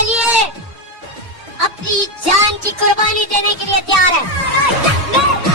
के लिए अपनी जान की कुर्बानी देने के लिए तैयार है।